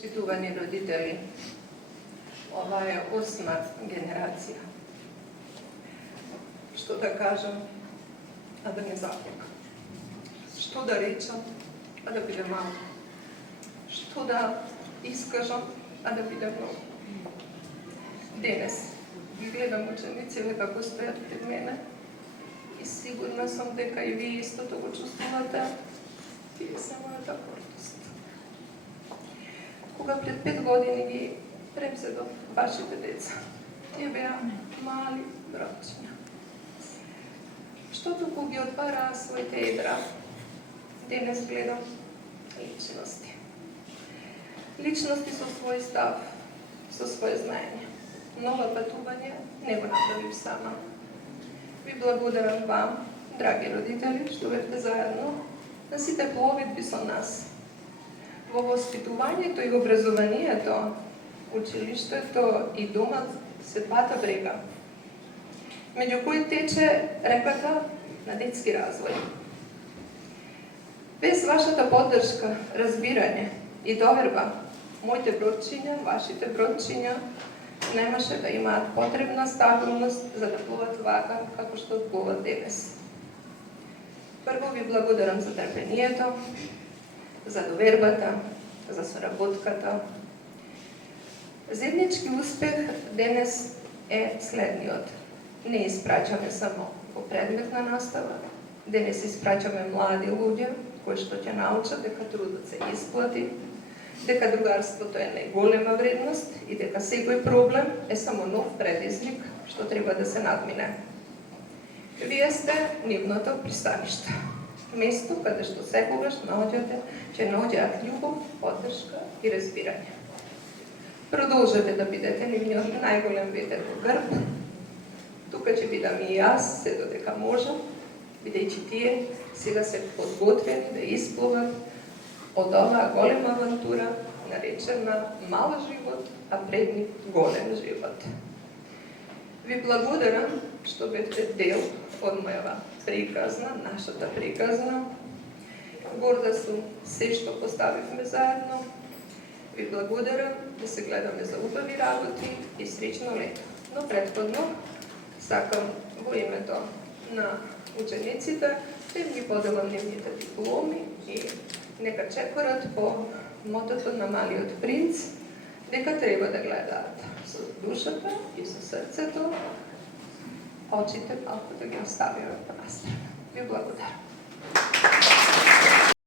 Почитувани родители, ова е 8-ма генерација. Што да кажам, а да не заплакам. Што да речам, а да биде малко. Што да искажам, а да биде многу. Денес ги гледам учениците како стојат пред мене и сигурна сум дека и вие истото го чувствувате. Тие се мојата гордост. Кога пред 5 години ги превзедов вашите деца, тие беа мали братчиња. Што туку ги отвараа своите едра, денес гледам личности. Личности со свој став, со своје знаење. Нова патување не го направив сама. Ви благодарам вам, драги родители, што бевте заедно на сите пловидби со нас. Во воспитувањето и образованието, училиштето и домот се двата брега, меѓу кои тече реката на детски развој. Без вашата поддршка, разбирање и доверба, моите бродчиња, вашите бродчиња, немаше да имаат потребна стабилност за да плуват вака како што плуват денес. Прво ви благодарам за трпението, за довербата, за соработката. Заеднички успех денес е следниот. Не испраќаме само по предметна настава, денес испраќаме млади луѓе кои што ќе научат дека трудот се исплати, дека другарството е најголема вредност и дека секој проблем е само нов предизвик што треба да се надмине. Вие сте нивното пристаниште. Место каде што секогаш ќе наоѓаат љубов, поддршка и разбирање. Продолжете да бидете нивниот најголем ветер во грб. Тука ќе бидам и јас, се додека можам, бидејќи тие сега се подготвени да исплуват од оваа голема авантура, наречена мал живот, а пред нив голем живот. Ви благодарам што бевте дел од мојава приказна, нашата приказна. Горда сум се што поставивме заедно. Ви благодарам да се гледаме за убави работи и среќно лето. Но претходно сакам во името на учениците да им ги поделам нивните дипломи и нека чекорат по мотото на Малиот принц, дека треба да гледаат со душата и со срцето, очите малку да ги оставиме по настрана. Ви благодарам.